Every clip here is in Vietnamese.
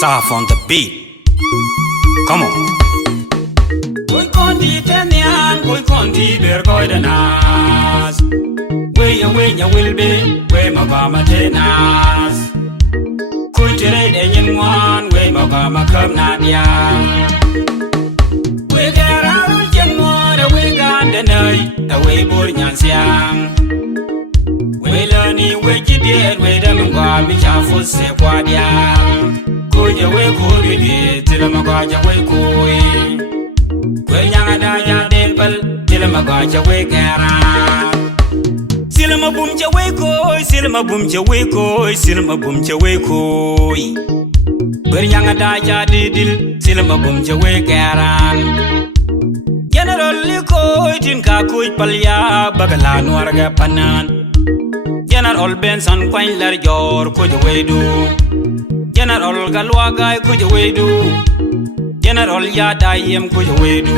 Safsaf on the beat. Come on. We kondi Nhiam, we kondi ber Goyde Naath. We ya will be, we magama tenas. Kuitere de Nhiam, we magama come nadia. We get out Nhiam, we got the night, away boring siang. We learning we did, we them go me chafu se quadia. Kuya we kuri, till my god, we koi. We young ya depel, till my god, we gara. Silma boom jaweko, silma boom jaweko, silma boom jaweko. We young ya didil, silma boom jawekaran. General Liko, Jinka Kuj Palya, Bagalan Warga Panan. General Benson Quainler Jor Kujawedu. General Galwaga Kujawedu. General Yadayem Kujawedu.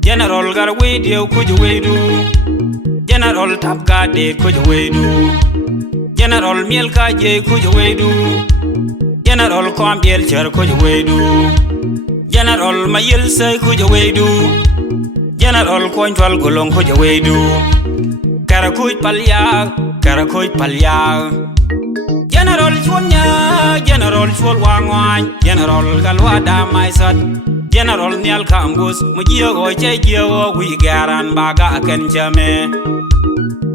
General Garwedio Kujawedu. General Tapgade Kujawedu. General Mielka J Kujawedu. General Kwambiel Cher Kujawedu. General Mayilse Kujawedu. General Kointwal Golong Kujawedu. Karakuj Palya. General Chunya, General Chulwangwan, General Galwada Maisat, General Nial Kambus, Mujio Oche we garan Baga Kenjame.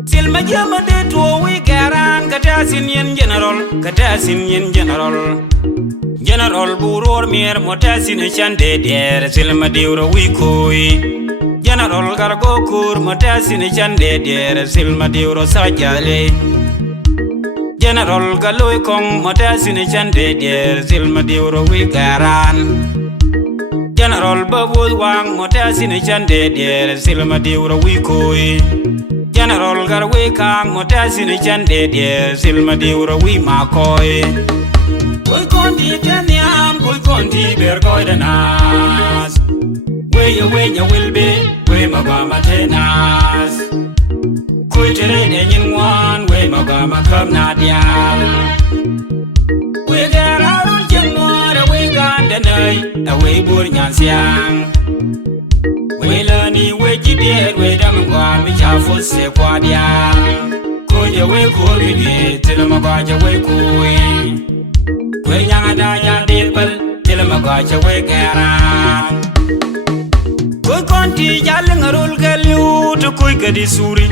Silma Jama de to we garan Katasinian General. General Buror Mir Motasin Chande der Silma Deuro Wikoi. General Gargokur Motasin Chande der Silma Deuro Sajale. General Galoi Kong Motasin Chande der Silma Deuro Wikaran. General Babul Wang Motasin Chande der Silma Deuro Wikoi. General Garwe Kang Motasin Chande der Silma Deuro Wimakoi. We kondi Nhiam, we kondi ber Goyde Naath. We ya will be, we magama tenas. Kuitere de Nhiam, we magama come nadia. We get out Nhiam, we got the night, away boring siang. We learning we did, we damn go me chafu se quadia. Kuya we kuri, till my god, we koi. We young ya depel, till my god, we gara. We conti yelling a roll galu to quick a disuri,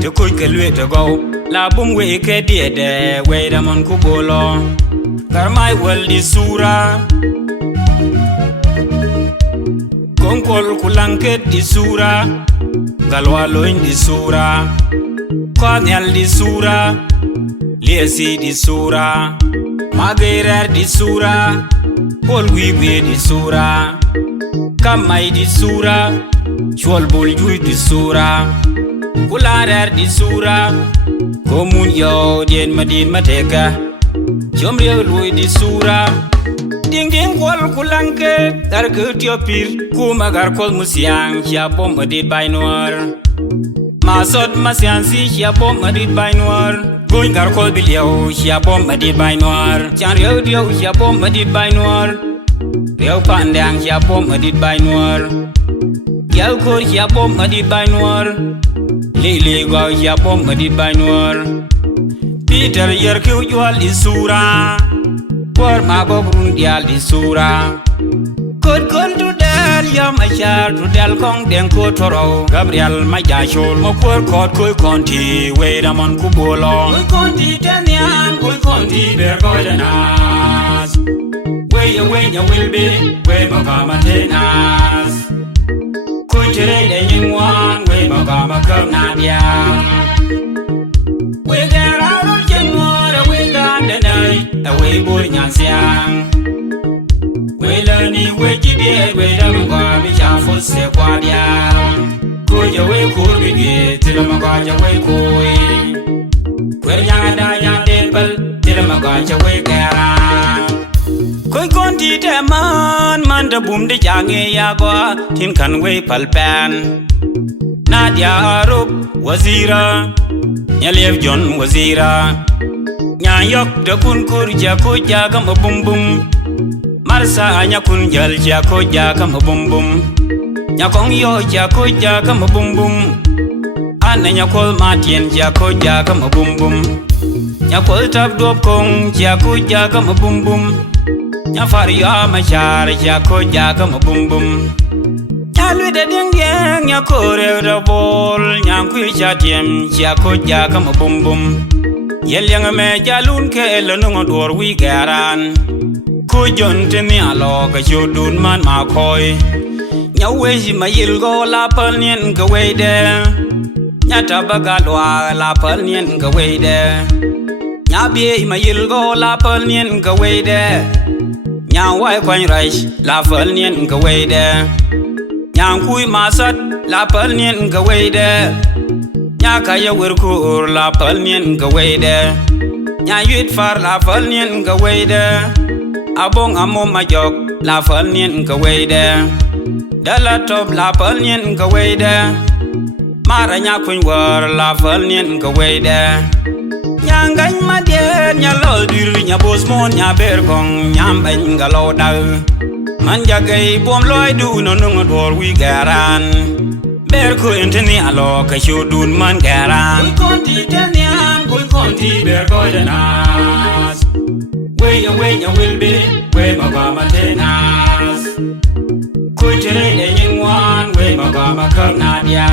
to quick a way to go. La boom we ke dead, wait a mon kubolo. Karmai well disura. Konkol kulanket disura. Galwalo in disura. Kwanyal disura. Liesi disura. Magairar disura. Pol wibe disura. Kamai disura. Chwal bulju disura. Kularar disura. Komun yo dien madin mateka. Chomriel lui disura. Ding ding wal kulanke. Garkut yo pir. Kumagar kol musiang. Ya bom madid by noir. Masot masiansi. Ya bom madid by noir. Going gar kol bilio. Ya bom madid by noir. Chan rio dio. Ya bom madid by noir. Rio pandang. Ya bom madid by noir. Yau kor ya bom madid by noir. Lili go ya bom madid by noir. Peter yer kyu jual di sura. Por mago brundial di sura. Kod to del ya machar to del kong den ko toro. Gabriel majashol mo por kod koi konti we ramon kubolo. Koi konti Nhiam, koi konti ber Goyde Naath. We ya will be, we magama tenas. Kuitere de Nhiam, we magama come nadia. We get out of Nhiam, we got the night, away boring siang. We learning we did, we don't go me chafu se quadia. Kuya we kuri, till my god, we koi. We young ya depel, till my god, we gara. Koi konti te man da boom de jange ya gwa tin kan we palpan. Nadia Arab Wazira, Nyalev John Wazira. Nyayok da kun kurja kuja gama bum bum. Marsa nya kun jal ja ko ja kam bum bum. Nya kong yo ja ko ja kam bum bum. Ana nya kol matien ja ko ja kam bum bum. Nya kol tab dop kong ja ko ja kam bum bum. Nya far ya ma char ja ko ja kam bum bum. Nya lu de ding ding nya ko re da bol nya ku ja tiem ja ko ja kam bum bum. Yel yang me jalun ke lo no dor wi garan. Ku jon te mi alo ka jodun man ma koi. Nya we ji ma yil go la pel nien ka we de. Nya tabaga lwa la pel nien ka we de. Nya bie ma yil go la pel nien ka we de. Nya wai kwan rai la pel nien ka we de. Nya kui ma sat la pel nien ka we de. Nya ka ya wer kur la pel nien ka we de. Nya yit far la pel nien ka we de. Abong amo ma jok la pel nien ka we de. Dala top la pel nien ka we de. Mara nya kun war la pel nien ka we de. Nya ngai ma de nya lol dir nya bos mon nya ber kong nyam ben ga lo da. Man ja gai bom loy du no no dor wi garan. Ber ko inteni alo ka shodun man garan. Kul konti Nhiam kul konti ber Goyde Naath. Way will be way magama tenas. Kul tere de nyingwan way magama kang nadia.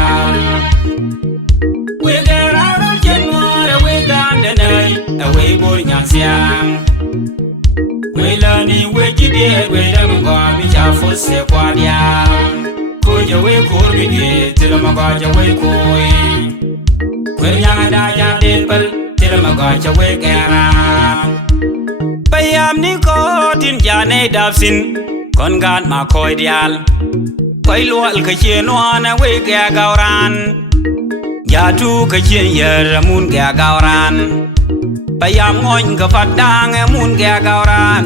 We garan jenwar we gande nay away boy nyansiang. We lani we jide we lam gwa mi cha fosse kwadia. Kuja we kurbi ge tila magaja we koi. Kwe nyanga da ya depel tila magaja we gara. Payam ni ko tin jane dapsin kon gan ma koi dial. Koi lual ka chien wana we ga gauran. Ya tu ka chien yer mun ga gauran. Payam ngoin ka padang mun ga gauran.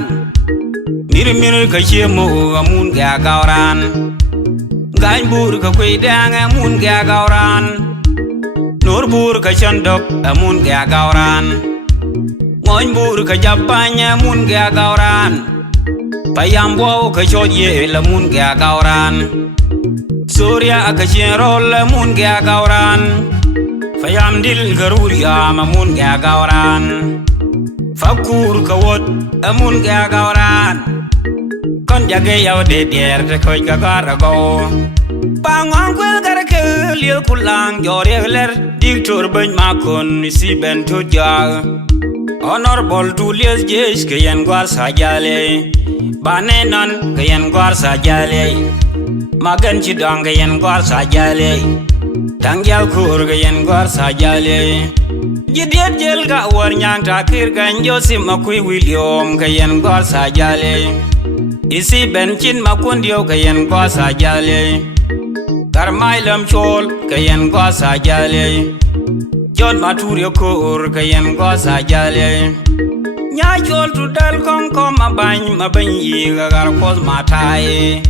Mir ka chien mo mun ga gauran. Gain bur ka kwe dang mun ga gauran. Nur bur ka chandok mun ga gauran. Ngoin bur ka japanya mun ga gauran. Payam bo ka chodye la mun ga gauran. Surya ka chenrol mun ga gauran. Payam dil garuria ma mun ga gauran. Fakur ka wot mun ga gauran. Con jage yaw de der te koy ga garago. Pangon kwel garake liel kulang jore ler. Diktor ben makon si ben to jag. Honorable to lies jesh ke yen gwar sajale. Banenon ke yen gwar sajale. Magan chidong ke yen gwar sajale. Tangyal kur ke yen gwar sajale. Jidiet jel ga war nyang takir ganjo simakui William ke yen gwar sajale. Isi benchin makundio kayen kwa sajale. Karmailam chol kayen kwa sajale. John Maturio kur kayen kwa sajale. Nya chol tu dal kong kom mabany yiga gar kos matai.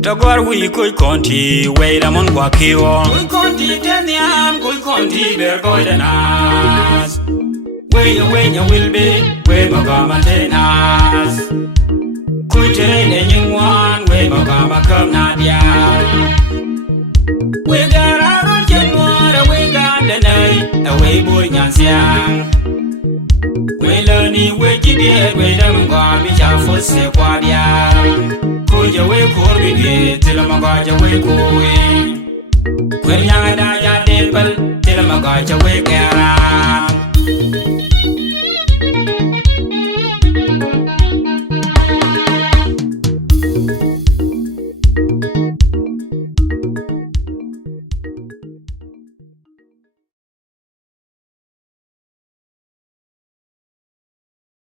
Tagwar wi koi konti weida mon kwa kiwo. Koi konti Nhiam koi konti ber Goyde Naath. Way will be way magama tenas. Kutere de nyingwan we magama kam nadia. We gararo jenwar we gande nay away boy nyansiang. We learni we jide we lam gwa mi cha fosse kwadia. Kuja we kurbi ge tila magaja we koi. We nyanga da ya depel tila magaja we gara.